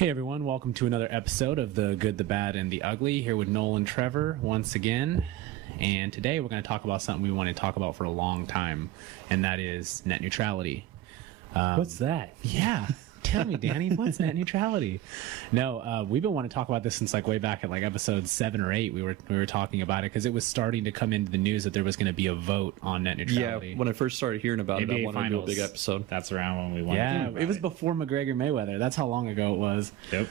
Hey everyone, welcome to another episode of The Good, the Bad, and the Ugly, here with Noel and Trevor once again. And today we're going to talk about something we want to talk about for a long time, and that is net neutrality. What's that? Yeah. Tell me, Danny, what's net neutrality? No, we've been wanting to talk about this since way back at episode 7 or 8. We were talking about it because it was starting to come into the news that there was going to be a vote on net neutrality. Yeah, when I first started hearing about it, I wanted to do a big episode. That's around when we wanted to Yeah, do about it was before McGregor Mayweather. That's how long ago it was. Yep.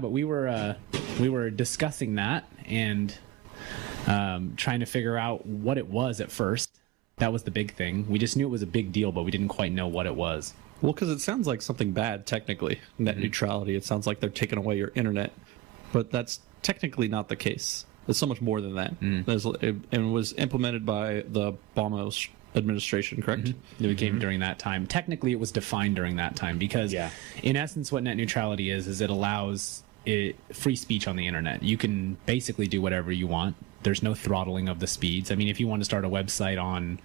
But we were discussing that and trying to figure out what it was at first. That was the big thing. We just knew it was a big deal, but we didn't quite know what it was. Well, because it sounds like something bad, technically. Net neutrality. It sounds like they're taking away your internet. But that's technically not the case. It's so much more than that. It was implemented by the Obama administration, correct? It came during that time. Technically, it was defined during that time because, in essence, what net neutrality is it allows free speech on the internet. You can basically do whatever you want. There's no throttling of the speeds. I mean, if you want to start a website on,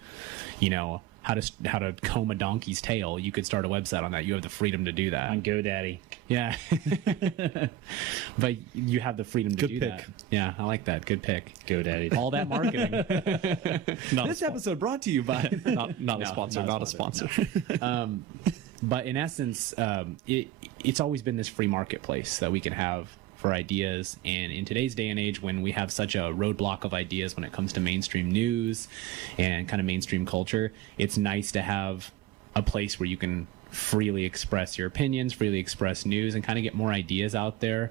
how to comb a donkey's tail, you could start a website on that. You have the freedom to do that. On GoDaddy. Yeah. But you have the freedom to Good do pick. that. Yeah, I like that. Good pick. GoDaddy. All that marketing. This episode brought to you by... not a sponsor. Not a sponsor. But in essence, it's always been this free marketplace that we can have for ideas. And in today's day and age, when we have such a roadblock of ideas when it comes to mainstream news and kind of mainstream culture, it's nice to have a place where you can freely express your opinions, freely express news, and kind of get more ideas out there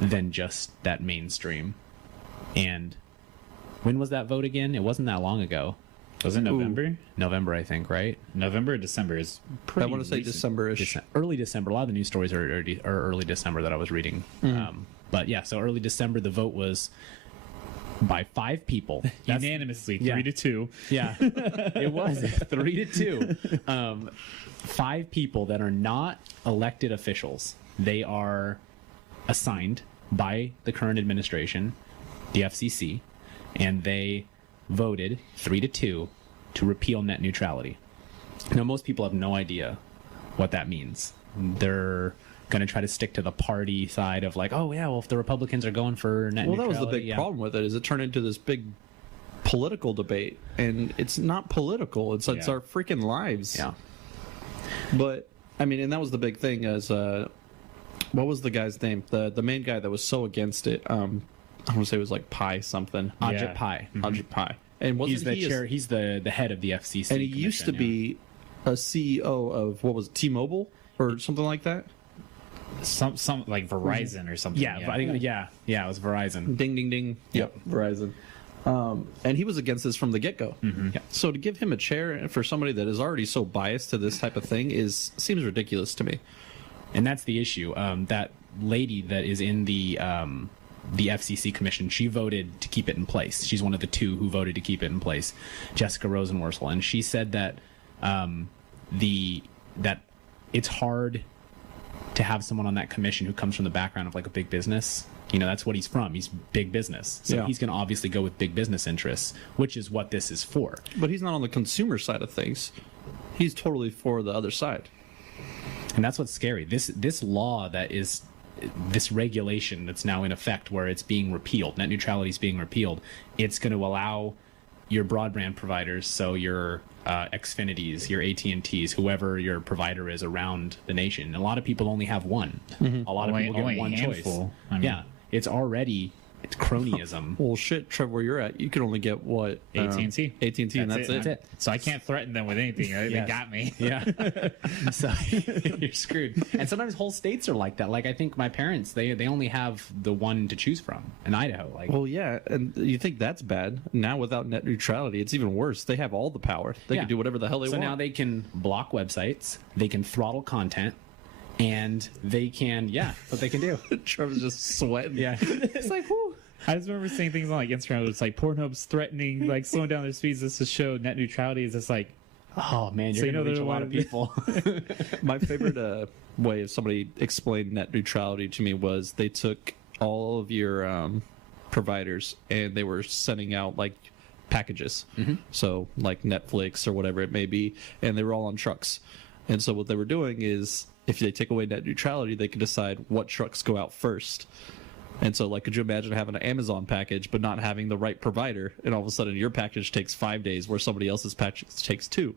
than just that mainstream. And when was that vote again? It wasn't that long ago. Was it November? November, I think, right? November or December is pretty I want to say recent. December-ish. Early December. A lot of the news stories are early December that I was reading. But yeah, so early December, the vote was by 5 people. Unanimously, 3-2. Yeah, it was 3-2. 5 people that are not elected officials. They are assigned by the current administration, the FCC, and they voted 3-2 to repeal net neutrality. Now, most people have no idea what that means. They're going to try to stick to the party side of if the Republicans are going for net neutrality. Well, that was the big problem with it, is it turned into this big political debate, and it's not political. It's our freaking lives. Yeah. But, I mean, and that was the big thing, as, what was the guy's name? The main guy that was so against it, I want to say it was Pai something. Ajit Pai. Ajit Pai. And He's the chair. He's the head of the FCC. And he used to be a CEO of, what was it, T-Mobile? Or something like that? Some like Verizon or something. Yeah, I think it was Verizon. Ding, ding, ding. Yep, Verizon. And he was against this from the get-go. Yeah. So to give him a chair for somebody that is already so biased to this type of thing seems ridiculous to me. And that's the issue. That lady that is in the FCC commission, she voted to keep it in place. She's one of the 2 who voted to keep it in place, Jessica Rosenworcel. And she said that that it's hard to have someone on that commission who comes from the background of a big business. That's what he's from. He's big business. So he's going to obviously go with big business interests, which is what this is for. But he's not on the consumer side of things. He's totally for the other side. And that's what's scary. This law that is this regulation that's now in effect, where it's being repealed, net neutrality is being repealed, it's going to allow your broadband providers, so your Xfinities, your AT&Ts, whoever your provider is around the nation. A lot of people only have one. A lot of people get one choice. It's already cronyism. Well, shit, Trevor, where you're at, you can only get what? AT&T. AT&T, and that's it. So I can't threaten them with anything. They got me. Yeah. So you're screwed. And sometimes whole states are like that. I think my parents, they only have the one to choose from in Idaho. Well, yeah, and you think that's bad. Now without net neutrality, it's even worse. They have all the power. They can do whatever the hell they want. So now they can block websites, they can throttle content, and they can, what they can do. Trevor's just sweating. Yeah. It's whoo. I just remember seeing things on Instagram. It's Pornhub's threatening, slowing down their speeds just to show net neutrality. Is just oh man, you're going to reach a lot of people. My favorite way of somebody explained net neutrality to me was they took all of your providers and they were sending out packages. So Netflix or whatever it may be, and they were all on trucks. And so what they were doing is if they take away net neutrality, they can decide what trucks go out first. And so, like, could you imagine having an Amazon package but not having the right provider, and all of a sudden your package takes 5 days where somebody else's package takes 2?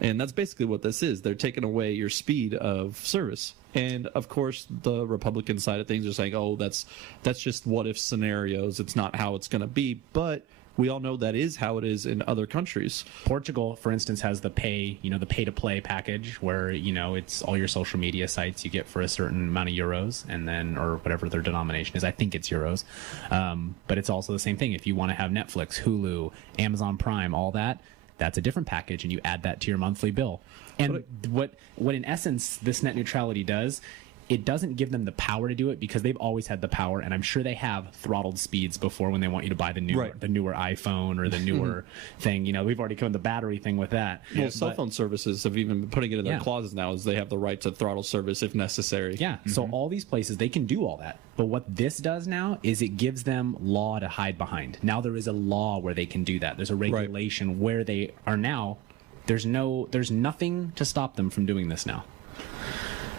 And that's basically what this is. They're taking away your speed of service. And of course, the Republican side of things are saying, "Oh, that's just what if scenarios. It's not how it's going to be." But we all know that is how it is in other countries. Portugal, for instance, has the pay to play package where, it's all your social media sites you get for a certain amount of euros, and then, or whatever their denomination is. I think it's euros. But it's also the same thing. If you want to have Netflix, Hulu, Amazon Prime, all that, that's a different package, and you add that to your monthly bill. And what in essence this net neutrality does, it doesn't give them the power to do it, because they've always had the power, and I'm sure they have throttled speeds before when they want you to buy the newer iPhone or the newer thing. We've already come to the battery thing with that. Well, cell phone services have even been putting it in their clauses now, as they have the right to throttle service if necessary. Yeah, so all these places, they can do all that. But what this does now is it gives them law to hide behind. Now there is a law where they can do that. There's a regulation where they are now. There's nothing to stop them from doing this now.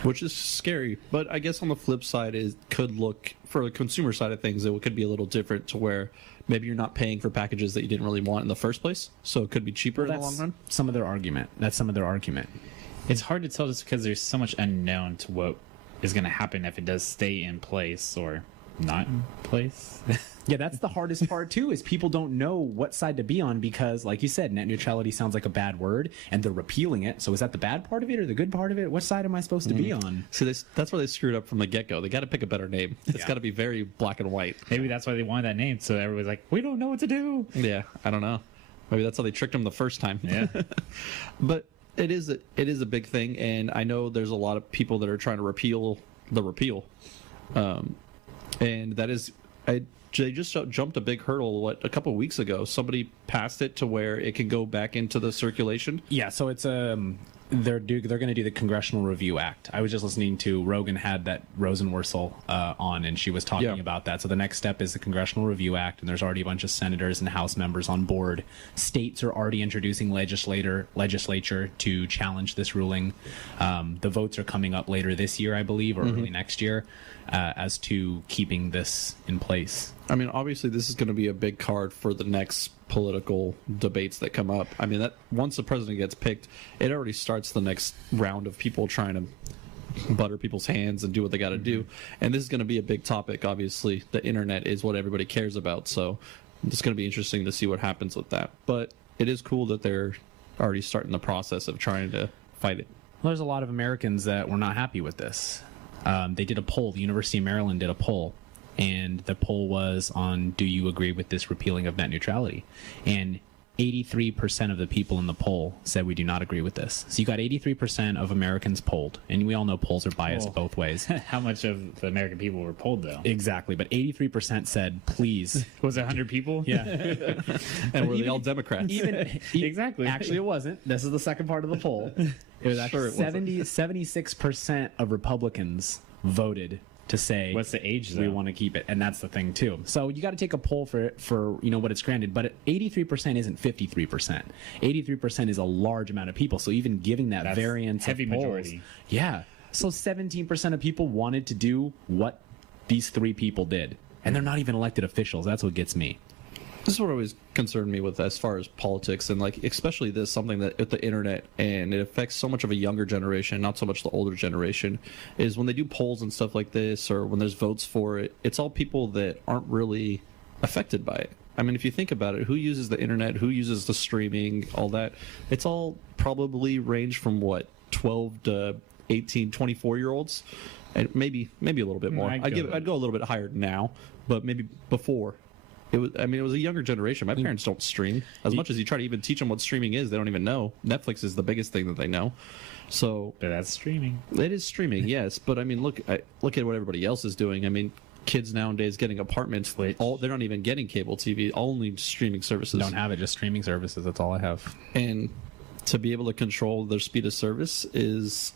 Which is scary, but I guess on the flip side, it could look, for the consumer side of things, it could be a little different, to where maybe you're not paying for packages that you didn't really want in the first place, so it could be cheaper in the long run. Some of their argument. That's some of their argument. It's hard to tell just because there's so much unknown to what is going to happen if it does stay in place or not in place. Yeah, that's the hardest part too, is people don't know what side to be on, because, like you said, net neutrality sounds like a bad word, and they're repealing it. So is that the bad part of it or the good part of it? What side am I supposed to be on? See, that's where they screwed up from the get-go. They got to pick a better name. It's got to be very black and white. Maybe that's why they wanted that name, so everybody's like, we don't know what to do. Yeah, I don't know. Maybe that's how they tricked them the first time. Yeah. But it is a big thing, and I know there's a lot of people that are trying to repeal the repeal. And that is... They just jumped a big hurdle, a couple of weeks ago. Somebody passed it to where it can go back into the circulation. Yeah, so it's they're going to do the Congressional Review Act. I was just listening to Rogan had that Rosenworcel on, and she was talking about that. So the next step is the Congressional Review Act, and there's already a bunch of senators and House members on board. States are already introducing legislature to challenge this ruling. The votes are coming up later this year, I believe, or early next year, as to keeping this in place. I mean, obviously, this is going to be a big card for the next political debates that come up. I mean, that once the president gets picked, it already starts the next round of people trying to butter people's hands and do what they got to do. And this is going to be a big topic. Obviously, the internet is what everybody cares about. So it's going to be interesting to see what happens with that. But it is cool that they're already starting the process of trying to fight it. Well, there's a lot of Americans that were not happy with this. They did a poll. The University of Maryland did a poll. And the poll was on, do you agree with this repealing of net neutrality? And 83% of the people in the poll said we do not agree with this. So you got 83% of Americans polled. And we all know polls are biased both ways. How much of the American people were polled, though? Exactly. But 83% said, please. Was it 100 people? Yeah. And were they all Democrats? Exactly. Actually, it wasn't. This is the second part of the poll. It was actually 76% of Republicans voted to say, what's the age, though? We want to keep it. And that's the thing too. So you got to take a poll for what it's granted, but 83% isn't 53%. 83% is a large amount of people. So even giving that That's variance heavy of polls, majority. yeah. So 17% of people wanted to do what these three people did, and they're not even elected officials. That's what gets me. This is what always concerned me with as far as politics, and like especially this, something that with the internet, and it affects so much of a younger generation, not so much the older generation, is when they do polls and stuff like this, or when there's votes for it, it's all people that aren't really affected by it. I mean, if you think about it, who uses the internet, who uses the streaming, all that, it's all probably range from 12 to 18, 24-year-olds, and maybe a little bit more. I'd go a little bit higher now, but maybe before. It was a younger generation. My parents don't stream. As much as you try to even teach them what streaming is, they don't even know. Netflix is the biggest thing that they know. So, but that's streaming. It is streaming, yes. But I mean, look at what everybody else is doing. I mean, kids nowadays getting apartments, they're not even getting cable TV. Only streaming services. Don't have it. Just streaming services. That's all I have. And to be able to control their speed of service is,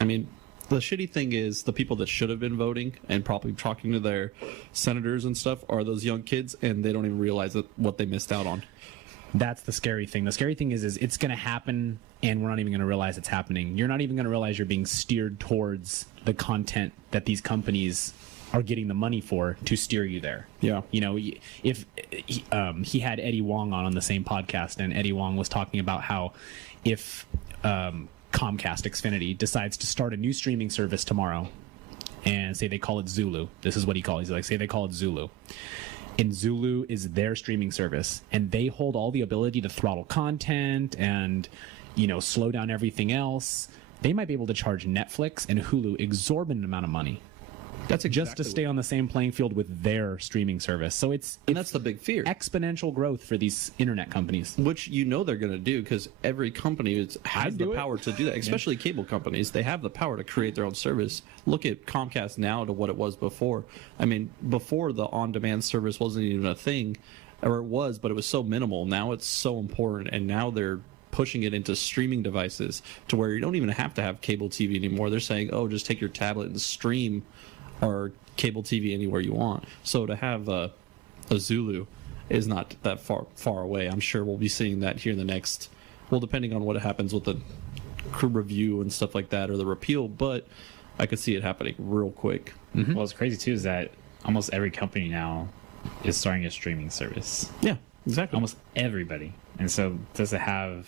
I mean. The shitty thing is the people that should have been voting and probably talking to their senators and stuff are those young kids, and they don't even realize what they missed out on. That's the scary thing. The scary thing is it's going to happen, and we're not even going to realize it's happening. You're not even going to realize you're being steered towards the content that these companies are getting the money for to steer you there. Yeah. You know, if he had Eddie Wong on the same podcast, and Eddie Wong was talking about how if Comcast Xfinity decides to start a new streaming service tomorrow, and say they call it Zulu. This is what he calls it. He's like, say they call it Zulu. And Zulu is their streaming service, and they hold all the ability to throttle content and, you know, slow down everything else. They might be able to charge Netflix and Hulu exorbitant amount of money. That's exactly just to stay on the same playing field with their streaming service. So it's that's the big fear. Exponential growth for these internet companies. Which you know they're going to do, because every company has the power to do that, especially cable companies. They have the power to create their own service. Look at Comcast now to what it was before. I mean, before the on-demand service wasn't even a thing, or it was, but it was so minimal. Now it's so important, and now they're pushing it into streaming devices to where you don't even have to have cable TV anymore. They're saying, oh, just take your tablet and stream or cable TV anywhere you want. So to have a Zulu is not that far away. I'm sure we'll be seeing that here in the next, well, depending on what happens with the review and stuff like that, or the repeal, but I could see it happening real quick. Well, what's crazy too is that almost every company now is starting a streaming service. Yeah, exactly. Almost everybody. And so does it have,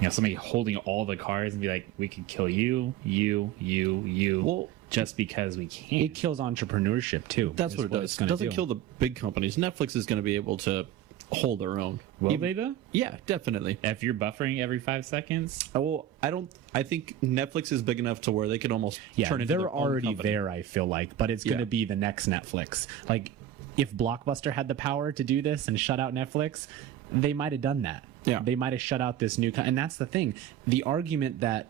you know, somebody holding all the cards and be like, we could kill you, Well, just because we can. It kills entrepreneurship too. That's what it does. It doesn't kill the big companies. Netflix is going to be able to hold their own. Will they though? Yeah, definitely. If you're buffering every 5 seconds? Well, I think Netflix is big enough to where they could almost turn into they're their own already company. there, I feel like, but it's going to be the next Netflix. Like, if Blockbuster had the power to do this and shut out Netflix, they might have done that. Yeah. They might have shut out this new and that's the thing. The argument that,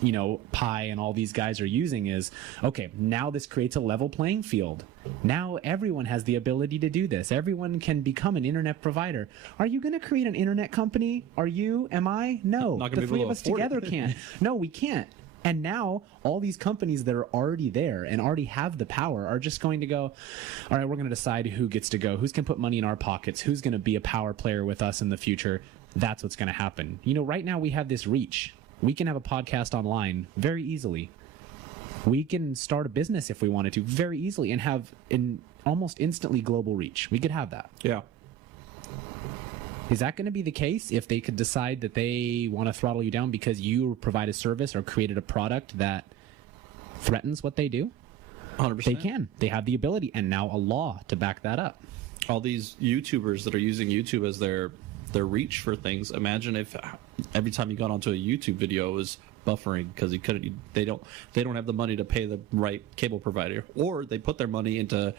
you know, Pi and all these guys are using is, okay, now this creates a level playing field. Now everyone has the ability to do this. Everyone can become an internet provider. Are you going to create an internet company? Are you? Am I? No. Not gonna The be three able of to us afford together it. can't. No, we can't. And now all these companies that are already there and already have the power are just going to go, all right, we're going to decide who gets to go, who's going to put money in our pockets, who's going to be a power player with us in the future. That's what's going to happen. You know, right now we have this reach. We can have a podcast online very easily. We can start a business if we wanted to very easily and have an almost instantly global reach. We could have that. Yeah. Is that going to be the case if they could decide that they want to throttle you down because you provide a service or created a product that threatens what they do? 100%. They can. They have the ability, and now a law to back that up. All these YouTubers that are using YouTube as their reach for things. Imagine if every time you got onto a YouTube video it was buffering because they don't have the money to pay the right cable provider, or they put their money into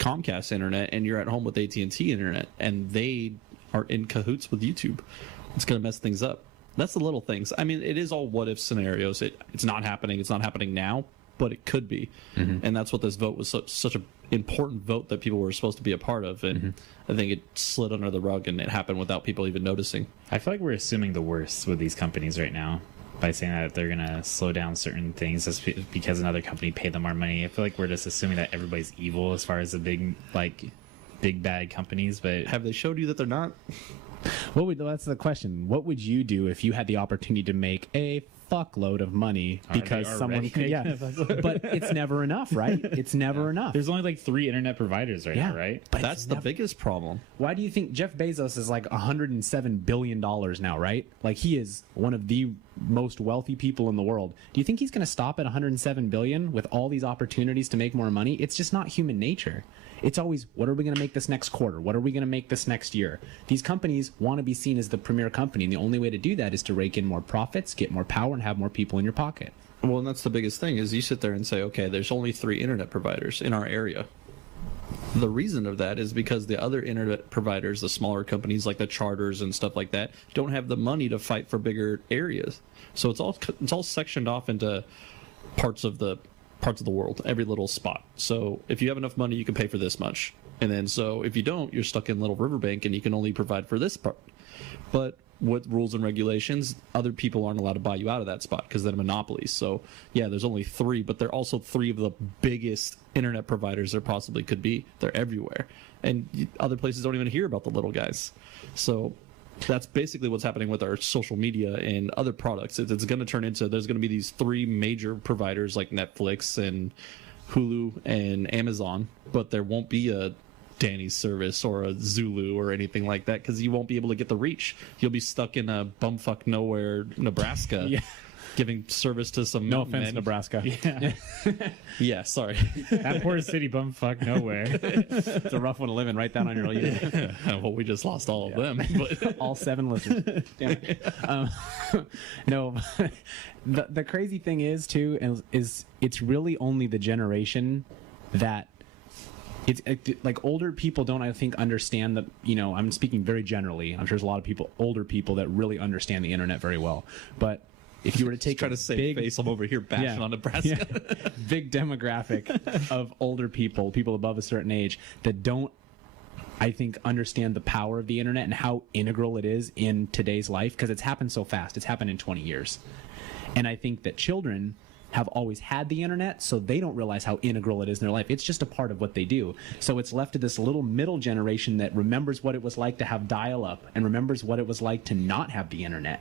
Comcast internet and you're at home with AT&T internet and they are in cahoots with YouTube. It's going to mess things up. That's the little things. I mean, it is all what if scenarios. It's not happening. It's not happening now, but it could be. And that's what this vote was, such an important vote that people were supposed to be a part of. And I think it slid under the rug and it happened without people even noticing. I feel like we're assuming the worst with these companies right now by saying that they're going to slow down certain things just because another company paid them more money. I feel like we're just assuming that everybody's evil as far as the big bad companies, but Have they showed you that they're not? That's the question. What would you do if you had the opportunity to make a fuckload of money because they someone already can, but it's never enough, right? It's never enough. there's only like 3 internet providers right now, right? But That's the biggest problem. Why do you think Jeff Bezos is like $107 billion now, right? Like, he is one of the most wealthy people in the world. Do you think he's going to stop at 107 billion with all these opportunities to make more money? It's just not human nature. It's always, what are we going to make this next quarter? What are we going to make this next year? These companies want to be seen as the premier company, and the only way to do that is to rake in more profits, get more power, and have more people in your pocket. Well, and that's the biggest thing is you sit there and say, okay, there's only 3 internet providers in our area. The reason of that is because the other internet providers, the smaller companies like the charters and stuff like that, don't have the money to fight for bigger areas. So it's all sectioned off into parts of the world, every little spot. So if you have enough money, you can pay for this much. And then so if you don't, you're stuck in little riverbank and you can only provide for this part. But with rules and regulations, other people aren't allowed to buy you out of that spot because they're monopolies. So yeah, there's only 3, but they're also 3 of the biggest internet providers there possibly could be. They're everywhere. And other places don't even hear about the little guys. So that's basically what's happening with our social media and other products. It's going to turn into, there's going to be these 3 major providers like Netflix and Hulu and Amazon, but there won't be a Danny's service or a Zulu or anything like that because you won't be able to get the reach. You'll be stuck in a bumfuck nowhere, Nebraska. Yeah. Giving service to some No mountain offense, men. Nebraska. Yeah. Yeah, sorry. That poor city bumfuck nowhere. It's a rough one to live in, right down on your list. Well, we just lost all of them. But All 7 listeners. Damn it. No, the crazy thing is too, is it's really only the generation that it's like older people don't, I think, understand that. I'm speaking very generally. I'm sure there's a lot of people, older people, that really understand the internet very well. But if you were to take try to save face, I'm over here bashing on Nebraska. Big demographic of older people above a certain age that don't, I think, understand the power of the internet and how integral it is in today's life, because it's happened so fast. It's happened in 20 years. And I think that children have always had the internet, so they don't realize how integral it is in their life. It's just a part of what they do. So it's left to this little middle generation that remembers what it was like to have dial-up and remembers what it was like to not have the internet.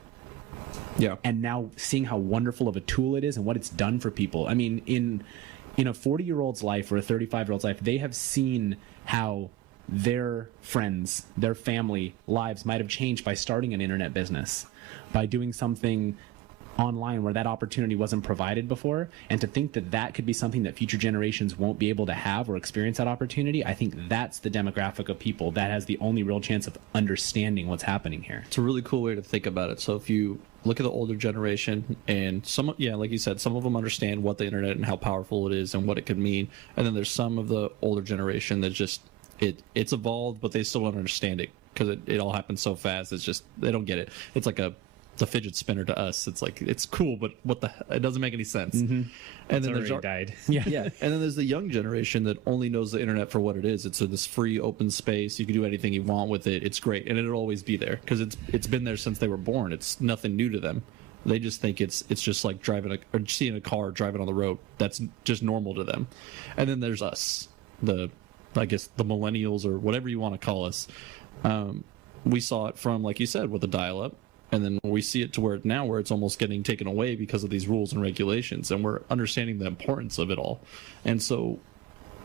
Yeah. And now seeing how wonderful of a tool it is and what it's done for people. I mean, in a 40-year-old's life or a 35-year-old's life, they have seen how their friends, their family lives might have changed by starting an internet business, by doing something online where that opportunity wasn't provided before. And to think that that could be something that future generations won't be able to have or experience that opportunity, I think that's the demographic of people that has the only real chance of understanding what's happening here. It's a really cool way to think about it. So if you look at the older generation, and like you said, some of them understand what the internet and how powerful it is and what it could mean. And then there's some of the older generation that just, it's evolved, but they still don't understand it because it all happens so fast. It's just, they don't get it. It's like the fidget spinner to us. It's like, it's cool, but it doesn't make any sense. Mm-hmm. And then It's there's already died. yeah, and then there's the young generation that only knows the internet for what it is. It's this free, open space. You can do anything you want with it. It's great, and it'll always be there because it's been there since they were born. It's nothing new to them. They just think it's just like driving or seeing a car driving on the road. That's just normal to them. And then there's us, I guess the millennials or whatever you want to call us. We saw it from, like you said, with the dial-up. And then we see it to where it's almost getting taken away because of these rules and regulations, and we're understanding the importance of it all. And so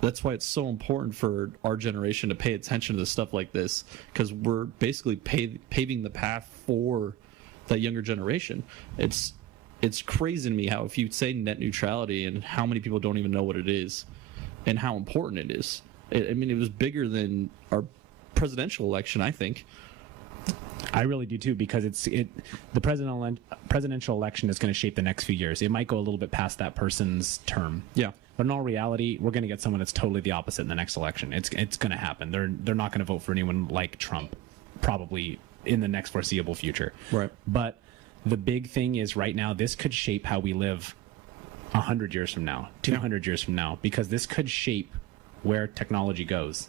that's why it's so important for our generation to pay attention to stuff like this, because we're basically paving the path for that younger generation. It's crazy to me how, if you say net neutrality, and how many people don't even know what it is and how important it is. I mean, it was bigger than our presidential election, I think. I really do too, because the presidential election is going to shape the next few years. It might go a little bit past that person's term. Yeah. But in all reality, we're going to get someone that's totally the opposite in the next election. It's going to happen. They're not going to vote for anyone like Trump, probably in the next foreseeable future. Right. But the big thing is, right now, this could shape how we live 100 years from now, 200 years from now, because this could shape where technology goes.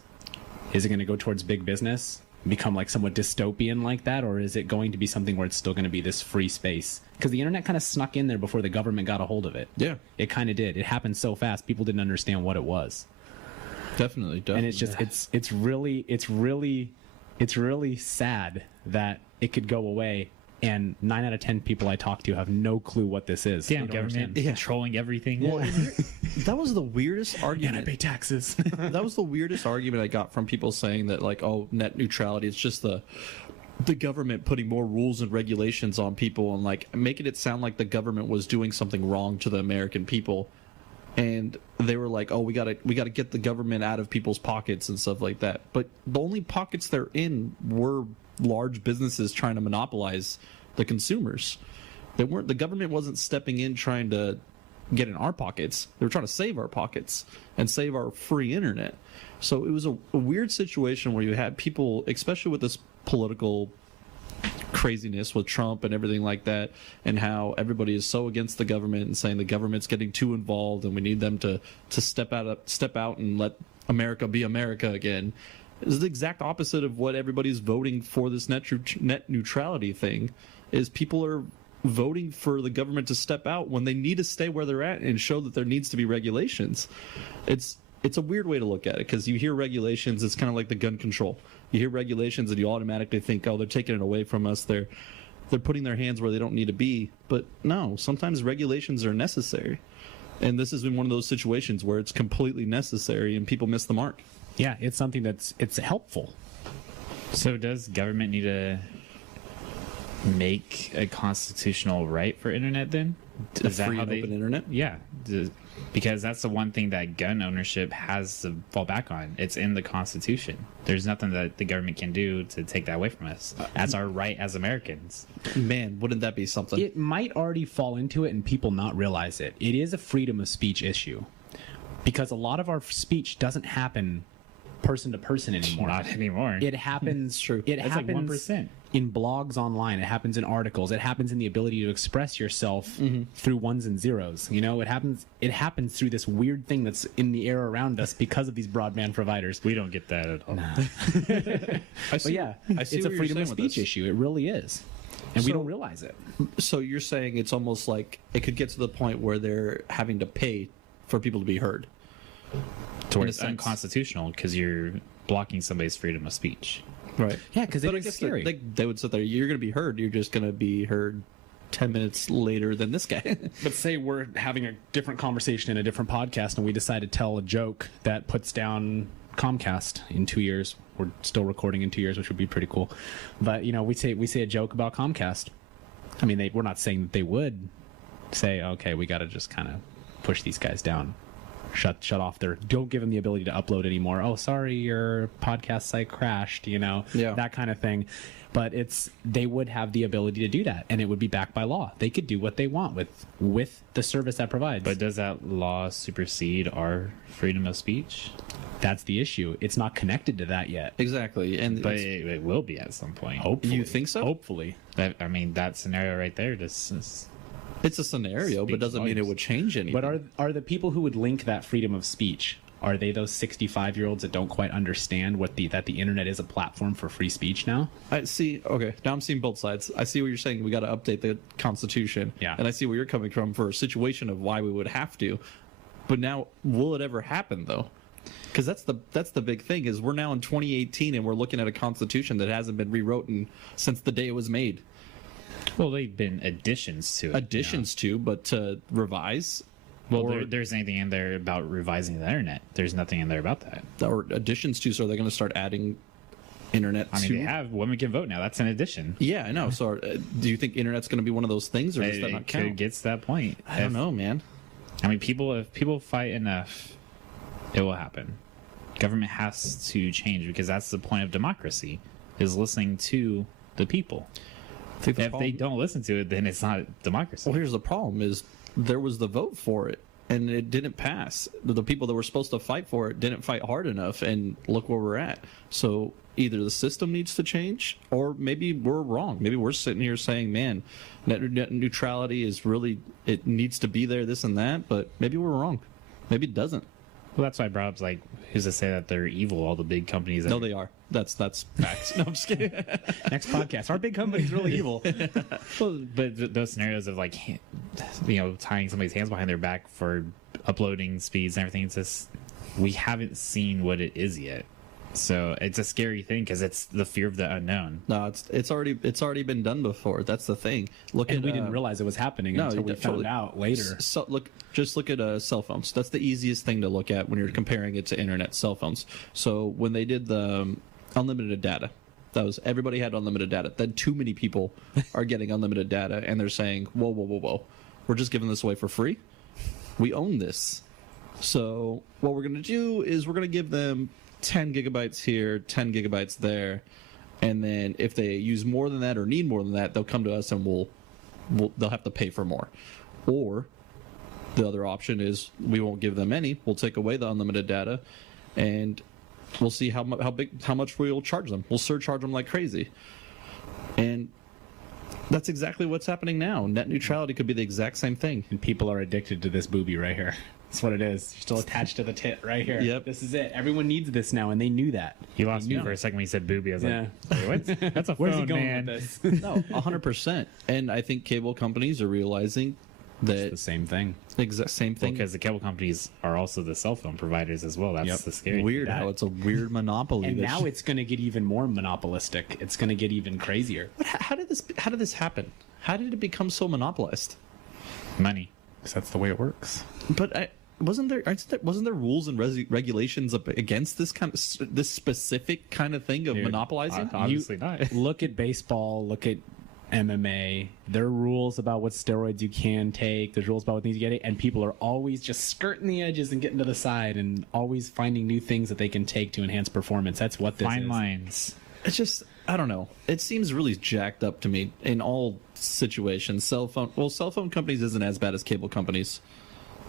Is it going to go towards big business, become like somewhat dystopian like that, or is it going to be something where it's still going to be this free space? Because the internet kind of snuck in there before the government got a hold of it. Yeah, it kind of did. It happened so fast, people didn't understand what it was. Definitely. And it's just it's really sad that it could go away. And 9 out of 10 people I talk to have no clue what this is. Damn, government controlling everything. Well, that was the weirdest argument. And I pay taxes. That was the weirdest argument I got from people saying that, like, oh, net neutrality, it's just the government putting more rules and regulations on people, and like making it sound like the government was doing something wrong to the American people. And they were like, oh, we gotta get the government out of people's pockets and stuff like that. But the only pockets they're in were large businesses trying to monopolize the consumers. The government wasn't stepping in trying to get in our pockets. They were trying to save our pockets and save our free internet. So it was a weird situation where you had people, especially with this political craziness with Trump and everything like that, and how everybody is so against the government and saying the government's getting too involved and we need them to step out and let America be America again. It's the exact opposite of what everybody's voting for this net neutrality thing. Is people are voting for the government to step out when they need to stay where they're at and show that there needs to be regulations. it's a weird way to look at it, because you hear regulations, it's kind of like the gun control. You hear regulations and you automatically think, oh, they're taking it away from us, they're putting their hands where they don't need to be. But no, sometimes regulations are necessary. And this is in one of those situations where it's completely necessary and people miss the mark. Yeah, it's something it's helpful. So does government need to make a constitutional right for internet then? Is that free how and they open internet? Yeah, because that's the one thing that gun ownership has to fall back on. It's in the Constitution. There's nothing that the government can do to take that away from us. That's our right as Americans. Man, wouldn't that be something? It might already fall into it and people not realize it. It is a freedom of speech issue because a lot of our speech doesn't happen person to person anymore. Not anymore. It happens. True. It That's happens like 1%. in blogs online. It happens in articles. It happens in the ability to express yourself through ones and zeros. You know, it happens. It happens through this weird thing that's in the air around us because of these broadband providers. We don't get that at all. But yeah, it's a freedom of speech issue. It really is, and we So- don't realize it. So you're saying it's almost like it could get to the point where they're having to pay for people to be heard. To where In a it's sense. unconstitutional because you're blocking somebody's freedom of speech. Right. Yeah, because But it I is guess scary. they would sit there, you're going to be heard, you're just going to be heard 10 minutes later than this guy. But say we're having a different conversation in a different podcast and we decide to tell a joke that puts down Comcast in 2 years. We're still recording in 2 years, which would be pretty cool. But, you know, we say a joke about Comcast. I mean, we're not saying that they would say, okay, we got to just kind of push these guys down. Shut off their, don't give them the ability to upload anymore. Oh, sorry, your podcast site crashed, you know, that kind of thing. But they would have the ability to do that, and it would be backed by law. They could do what they want with the service that provides. But does that law supersede our freedom of speech? That's the issue. It's not connected to that yet. Exactly. And But it will be at some point. Hopefully. You think so? Hopefully. I mean, that scenario right there just it's a scenario, but doesn't mean it would change anything. But are the people who would link that freedom of speech, are they those 65-year-olds that don't quite understand that the internet is a platform for free speech now? I see. Okay, now I'm seeing both sides. I see what you're saying. We got to update the Constitution. Yeah. And I see where you're coming from for a situation of why we would have to. But now, will it ever happen though? Because that's the big thing is we're now in 2018 and we're looking at a Constitution that hasn't been rewritten since the day it was made. well, they've been additions to it. Additions to, but to revise. Well, there's anything in there about revising the internet. There's nothing in there about that. Or additions to, so they're going to start adding internet I mean, to. they have women can vote now. That's an addition. Yeah, I know. So do you think internet's going to be one of those things, or does that not It count? could get to that point. I don't know, man. I mean, if people fight enough, it will happen. Government has to change because that's the point of democracy, is listening to the people. I think the If they problem- don't listen to it, then it's not democracy. Well, here's the problem: is there was the vote for it, and it didn't pass. The people that were supposed to fight for it didn't fight hard enough, and look where we're at. So either the system needs to change, or maybe we're wrong. Maybe we're sitting here saying, "Man, net neutrality is really it needs to be there, this and that," but maybe we're wrong. Maybe it doesn't. Well, that's why I brought up, like, who's to say that they're evil, all the big companies. No, they are. That's facts. No, I'm just kidding. Next podcast. Our big company's really evil. Well, but those scenarios of, like, tying somebody's hands behind their back for uploading speeds and everything, it's just, we haven't seen what it is yet. So it's a scary thing because it's the fear of the unknown. No, it's already been done before. That's the thing. Look And at we didn't realize it was happening no, until we totally. found out later. So look at cell phones. That's the easiest thing to look at when you're comparing it to internet cell phones. So when they did the unlimited data, that was everybody had unlimited data. Then too many people are getting unlimited data, and they're saying, "Whoa, we're just giving this away for free. We own this. So what we're going to do is we're going to give them 10 gigabytes here, 10 gigabytes there, and then if they use more than that or need more than that, they'll come to us and they'll have to pay for more." Or the other option is we won't give them any. We'll take away the unlimited data, and we'll see how much we'll charge them. We'll surcharge them like crazy. And that's exactly what's happening now. Net neutrality could be the exact same thing. And people are addicted to this booby right here. That's what it is. You're still attached to the tit right here. Yep. This is it. Everyone needs this now, and they knew that. You lost me Yeah. for a second when you said booby. I was Yeah. like, wait, what? That's a Where's phone, he going man. with this? No, 100%. And I think cable companies are realizing that the same thing. exact same thing. Because the cable companies are also the cell phone providers as well. That's Yep. the scary Weird thing. how it's a weird monopoly. And that now it's going to get even more monopolistic. It's going to get even crazier. how did this happen? How did it become so monopolized? Money. Because that's the way it works. But wasn't there rules and regulations against this specific kind of thing of Dude, monopolizing? Obviously not. Look at baseball, look at MMA. There are rules about what steroids you can take. There's rules about what things you get, and people are always just skirting the edges and getting to the side and always finding new things that they can take to enhance performance. That's what this Fine is. lines. It's just, I don't know. It seems really jacked up to me in all situations. Cell phone companies isn't as bad as cable companies.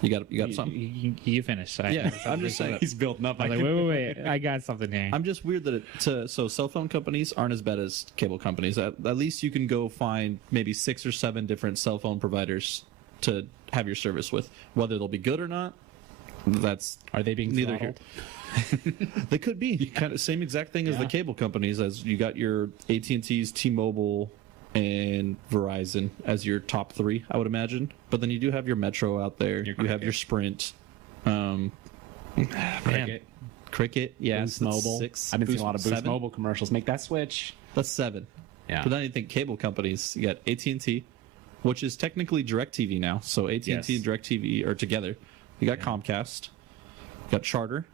You got something? You finish. Yeah, I'm just saying. He's building up. I was like, wait. I got something here. I'm just weird that so cell phone companies aren't as bad as cable companies. At least you can go find maybe 6 or 7 different cell phone providers to have your service with. Whether they'll be good or not, that's Are they being neither throttled? here. They could be kind of same exact thing as the Yeah. cable companies. As you got your AT&T's, T-Mobile, and Verizon as your top 3, I would imagine. But then you do have your Metro out there. Your You have Cricket. your Sprint. Cricket, yeah, Boost that's Mobile. 6. I've been seeing a lot of Boost 7? Mobile commercials. Make that switch. That's 7. Yeah. But then you think cable companies. You got AT&T, which is technically DirecTV now. So AT&T Yes. and DirecTV are together. You got Comcast. You got Charter.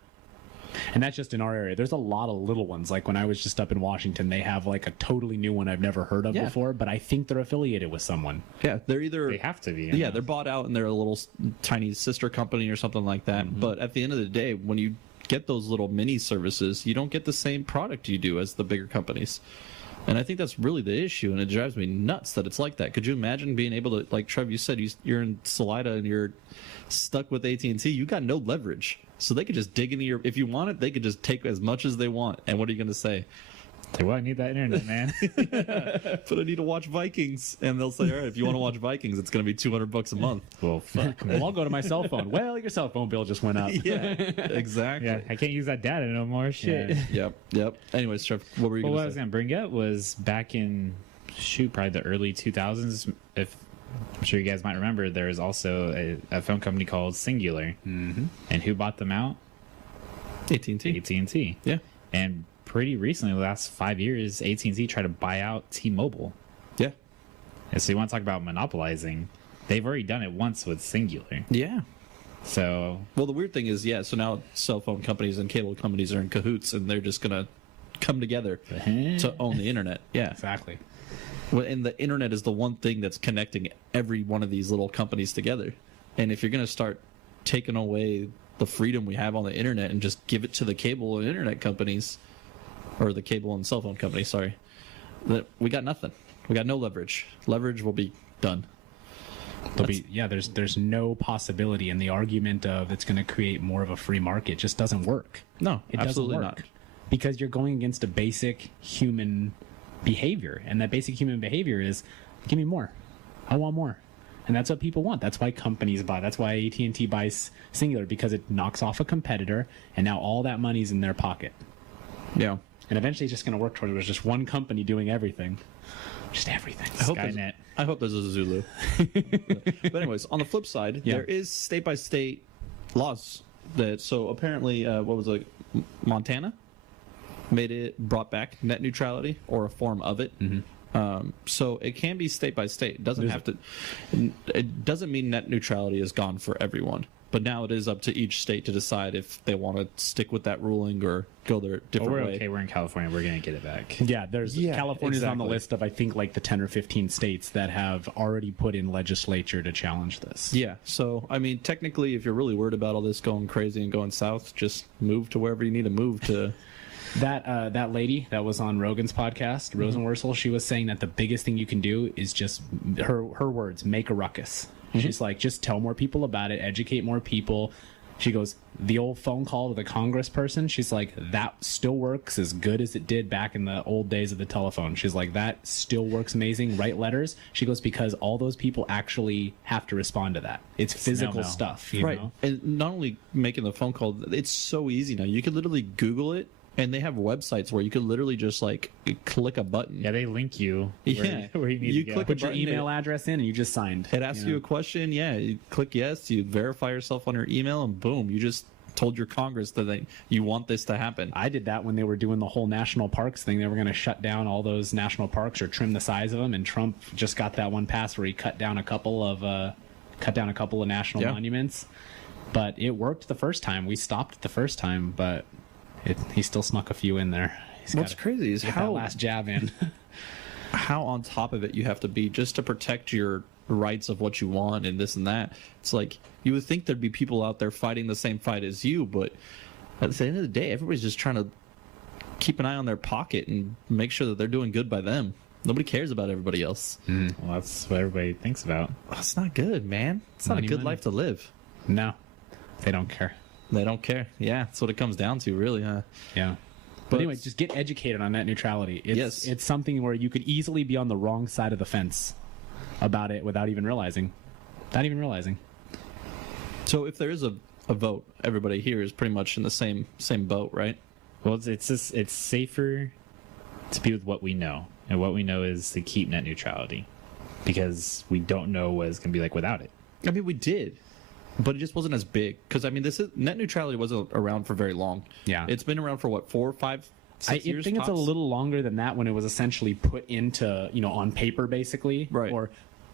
And that's just in our area. There's a lot of little ones. Like when I was just up in Washington, they have like a totally new one I've never heard of Yeah. before, but I think they're affiliated with someone. Yeah, they're either They have to be. yeah, they're bought out and they're a little tiny sister company or something like that. Mm-hmm. But at the end of the day, when you get those little mini services, you don't get the same product you do as the bigger companies. And I think that's really the issue, and it drives me nuts that it's like that. Could you imagine being able to, like Trev, you said, you're in Salida and you're stuck with AT&T. You got no leverage, so they could just dig into your. If you want it, they could just take as much as they want. And what are you going to say? Like, well, I need that internet, man. But I need to watch Vikings, and they'll say, all right, if you want to watch Vikings, it's going to be $200 a month. Well, fuck. Well, I'll go to my cell phone. Well, your cell phone bill just went up. Yeah, exactly. Yeah, I can't use that data no more. Shit. Yeah. Yep. Anyways, Trev, what were you Well, what I going was to say? going to bring up was back in, probably the early 2000s. If I'm sure you guys might remember, there was also a phone company called Singular. Mm-hmm. And who bought them out? AT&T. AT&T. Yeah. And pretty recently, the last 5 years, AT&T tried to buy out T-Mobile. Yeah. And so you want to talk about monopolizing? They've already done it once with Singular. Yeah. So Well, the weird thing is, yeah, so now cell phone companies and cable companies are in cahoots, and they're just going to come together to own the internet. Yeah. Exactly. Well, and the internet is the one thing that's connecting every one of these little companies together. And if you're going to start taking away the freedom we have on the internet and just give it to the cable and internet companies, or the cable and cell phone companies, sorry, that we got nothing. We got no leverage. Leverage will be done. There's no possibility, and the argument of it's going to create more of a free market just doesn't work. No, It absolutely doesn't work. not. Because you're going against a basic human behavior, and that basic human behavior is, give me more. I want more. And that's what people want. That's why companies buy. That's why AT&T buys Singular, because it knocks off a competitor, and now all that money's in their pocket. Yeah. And eventually it's just going to work towards it. There's just one company doing everything. Just everything. Skynet. I hope there's a Zulu. But anyways, on the flip side, Yeah. there is state-by-state laws that. So apparently, what was it? Montana brought back net neutrality or a form of it. So it can be state by state. It doesn't have to. It doesn't mean net neutrality is gone for everyone. But now it is up to each state to decide if they want to stick with that ruling or go their But different we're way. okay. We're in California. We're going to get it back. Yeah, Yeah, California's on the exactly. list of, I think, like the 10 or 15 states that have already put in legislature to challenge this. Yeah, so I mean, technically, if you're really worried about all this going crazy and going south, just move to wherever you need to move to. That lady that was on Rogan's podcast, Rosenworcel, she was saying that the biggest thing you can do is just her words, make a ruckus. She's like, just tell more people about it, educate more people. She goes, the old phone call to the Congress person, she's like, that still works as good as it did back in the old days of the telephone. She's like, that still works amazing. Write letters. She goes, because all those people actually have to respond to that. It's physical no. stuff, you Right, know? and not only making the phone call, it's so easy now. You can literally Google it And they have websites where you could literally just like click a button. Yeah, they link you where you need You to go. click Put your button, email address in, and you just signed. It asks you a question. Yeah, you click yes. You verify yourself on your email, and boom, you just told your Congress that you want this to happen. I did that when they were doing the whole national parks thing. They were going to shut down all those national parks or trim the size of them, and Trump just got that one passed where he cut down a couple of national monuments. But it worked the first time. We stopped it the first time, but he still snuck a few in there. What's crazy is that how last jab in. how on top of it you have to be just to protect your rights of what you want and this and that. It's like you would think there'd be people out there fighting the same fight as you, but at the end of the day, everybody's just trying to keep an eye on their pocket and make sure that they're doing good by them. Nobody cares about everybody else. Well, that's what everybody thinks about. That's not good, man. It's not a good life to live. No, they don't care. They don't care. Yeah, that's what it comes down to, really, huh? Yeah. But anyway, just get educated on net neutrality. It's something where you could easily be on the wrong side of the fence about it without even realizing. So if there is a vote, everybody here is pretty much in the same boat, right? Well, it's safer to be with what we know, and what we know is to keep net neutrality, because we don't know what it's going to be like without it. I mean, we did, but it just wasn't as big. Because I mean, net neutrality wasn't around for very long. Yeah, it's been around for what, 4, 5, 6 years? I think it's a little longer than that when it was essentially put into, on paper, basically, right, or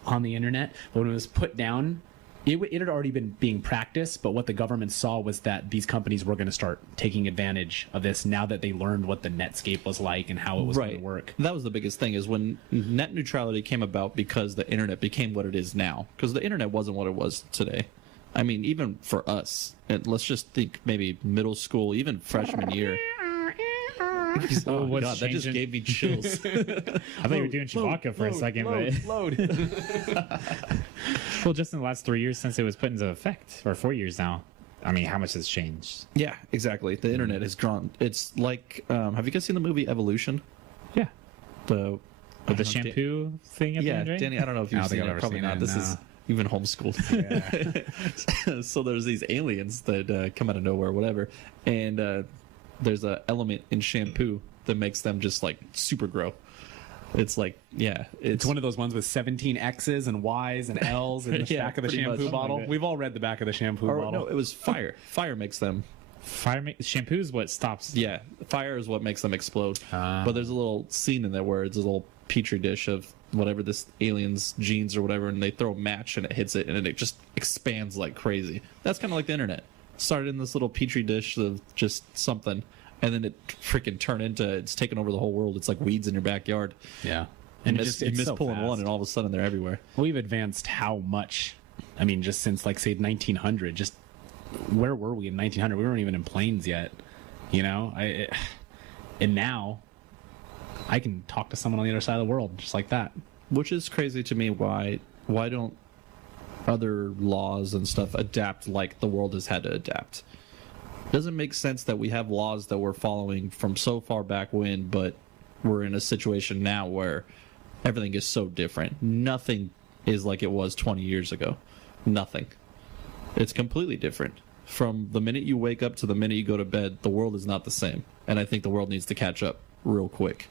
on the internet. But when it was put down, it had already been being practiced. But what the government saw was that these companies were going to start taking advantage of this now that they learned what the Netscape was like and how it was going to work. That was the biggest thing, is when net neutrality came about because the internet became what it is now. Because the internet wasn't what it was today. I mean, even for us, and let's just think maybe middle school, even freshman year. Oh my God, that just gave me chills. I thought you were doing Chewbacca for a second. Well, just in the last 3 years since it was put into effect, or 4 years now, I mean, how much has changed? Yeah, exactly. The internet has grown. It's like, have you guys seen the movie Evolution? Yeah. With the shampoo thing at the end, right? Danny, I don't know if you've seen it. Probably not. This is even homeschooled. Yeah. So there's these aliens that come out of nowhere, whatever, and there's an element in shampoo that makes them just like super grow. It's like, it's one of those ones with 17 X's and Y's and L's in the back of the shampoo bottle. We've all read the back of the shampoo bottle. No, it was fire. Fire makes them. Shampoo is what stops. Yeah, fire is what makes them explode. But there's a little scene in there where it's a little petri dish of whatever this alien's genes or whatever, and they throw a match and it hits it, and then it just expands like crazy. That's kind of like the internet. Started in this little petri dish of just something, and then it freaking turned into, it's taken over the whole world. It's like weeds in your backyard. Yeah. And you miss pulling one, and all of a sudden they're everywhere. We've advanced how much? I mean, just since like say 1900. Just where were we in 1900? We weren't even in planes yet. And now I can talk to someone on the other side of the world just like that. Which is crazy to me. Why don't other laws and stuff adapt like the world has had to adapt? Doesn't make sense that we have laws that we're following from so far back when, but we're in a situation now where everything is so different. Nothing is like it was 20 years ago. Nothing. It's completely different. From the minute you wake up to the minute you go to bed, the world is not the same. And I think the world needs to catch up real quick.